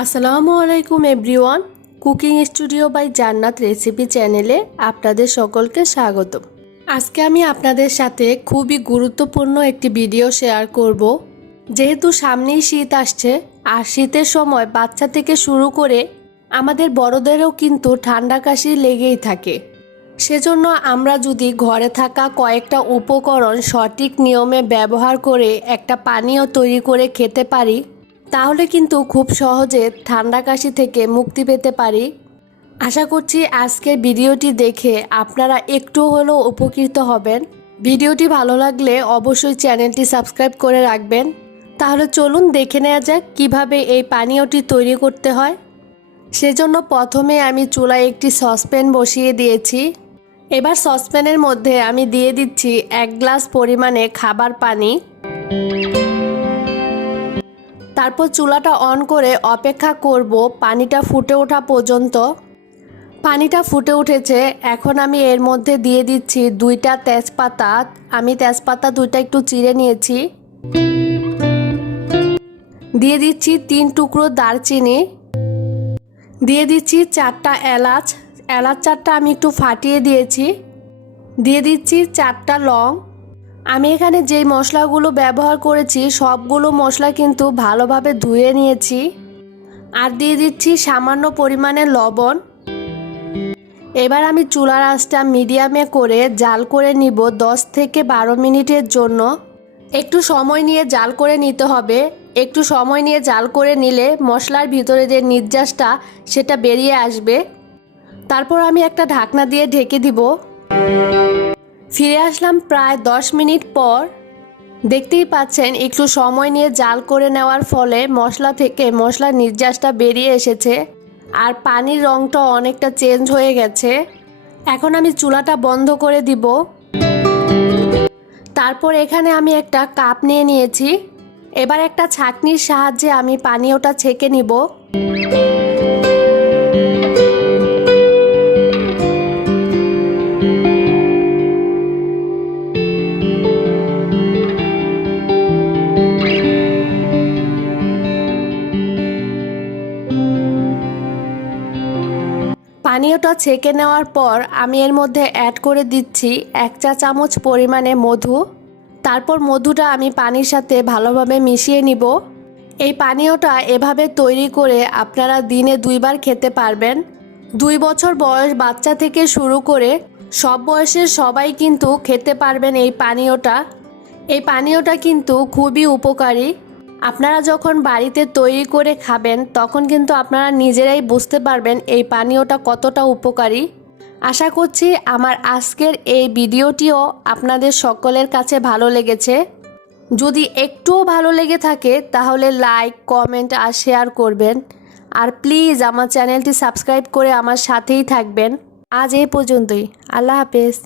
আসসালামু আলাইকুম everyone. Cooking studio by জান্নাত রেসিপি চ্যানেলে আপনাদের সকলকে স্বাগতম। আজকে আমি আপনাদের সাথে খুবই গুরুত্বপূর্ণ একটি ভিডিও শেয়ার করব। যেহেতু সামনেই শীত আসছে, আর শীতের সময় বাচ্চা থেকে শুরু করে আমাদের বড়দেরও কিন্তু ঠান্ডা কাশি লেগেই থাকে। সেজন্য আমরা যদি ঘরে থাকা কয়েকটা উপকরণ সঠিক নিয়মে ব্যবহার করে একটা পানীয় তৈরি করে খেতে পারি, তাহলে কিন্তু খুব সহজে ঠান্ডা কাশি থেকে মুক্তি পেতে পারি। আশা করছি আজকের ভিডিওটি দেখে আপনারা একটু হলেও উপকৃত হবেন। ভিডিওটি ভালো লাগলে অবশ্যই চ্যানেলটি সাবস্ক্রাইব করে রাখবেন। তাহলে চলুন দেখে নেওয়া যাক কিভাবে এই পানীয়টি তৈরি করতে হয়। সেজন্য প্রথমে আমি চুলায় একটি সসপ্যান বসিয়ে দিয়েছি। এবার সসপ্যানের মধ্যে আমি দিয়ে দিচ্ছি 1 গ্লাস পরিমাণে খাবার পানি। তারপর চুলাটা অন করে অপেক্ষা করব পানিটা ফুটে ওঠা পর্যন্ত। পানিটা ফুটে উঠেছে, এখন আমি এর মধ্যে দিয়ে দিচ্ছি 2টা তেজপাতা। আমি তেজপাতা 2টা একটু চিড়ে নিয়েছি। দিয়ে দিচ্ছি 3 টুকরো দারচিনি। দিয়ে দিচ্ছি 4টা এলাচ। এলাচ 4টা আমি একটু ফাটিয়ে দিয়েছি। দিয়ে দিচ্ছি 4টা লং। আমি এখানে যেই মশলাগুলো ব্যবহার করেছি সবগুলো মশলা কিন্তু ভালোভাবে ধুয়ে নিয়েছি। আর দিয়ে দিচ্ছি সামান্য পরিমাণে লবণ। এবার আমি চুলার আঁচটা মিডিয়ামে করে জাল করে নিব 10 থেকে 12 মিনিটের জন্য। একটু সময় নিয়ে জাল করে নিতে হবে। একটু সময় নিয়ে জাল করে নিলে মশলার ভিতরে যে নির্যাসটা সেটা বেরিয়ে আসবে। তারপর আমি একটা ঢাকনা দিয়ে ঢেকে দিব। ফিরে আসলাম প্রায় 10 মিনিট পর। দেখতেই পাচ্ছেন একটু সময় নিয়ে জাল করে নেওয়ার ফলে মশলা থেকে মশলার নির্যাসটা বেরিয়ে এসেছে, আর পানির রঙটা অনেকটা চেঞ্জ হয়ে গেছে। এখন আমি চুলাটা বন্ধ করে দিব। তারপর এখানে আমি একটা কাপ নিয়ে নিয়েছি। এবার একটা ছাঁকনির সাহায্যে আমি পানীয়টা ছেঁকে নিব। পানীয়টা ছেঁকে নেওয়ার পর আমি এর মধ্যে অ্যাড করে দিচ্ছি 1 চা চামচ পরিমাণে মধু। তারপর মধুটা আমি পানির সাথে ভালোভাবে মিশিয়ে নিব। এই পানীয়টা এভাবে তৈরি করে আপনারা দিনে 2 বার খেতে পারবেন। 2 বছর বয়স বাচ্চা থেকে শুরু করে সব বয়সের সবাই কিন্তু খেতে পারবেন এই পানীয়টা। এই পানীয়টা কিন্তু খুবই উপকারী। আপনারা যখন বাড়িতে তৈরি করে খাবেন তখন কিন্তু আপনারা নিজেরাই বুঝতে পারবেন এই পানীয়টা কতটা উপকারী। আশা করছি আমার আজকের এই ভিডিওটিও আপনাদের সকলের কাছে ভালো লেগেছে। যদি একটুও ভালো লেগে থাকে তাহলে লাইক, কমেন্ট আর শেয়ার করবেন। আর প্লিজ আমার চ্যানেলটি সাবস্ক্রাইব করে আমার সাথেই থাকবেন। আজ এই পর্যন্তই। আল্লাহ হাফেজ।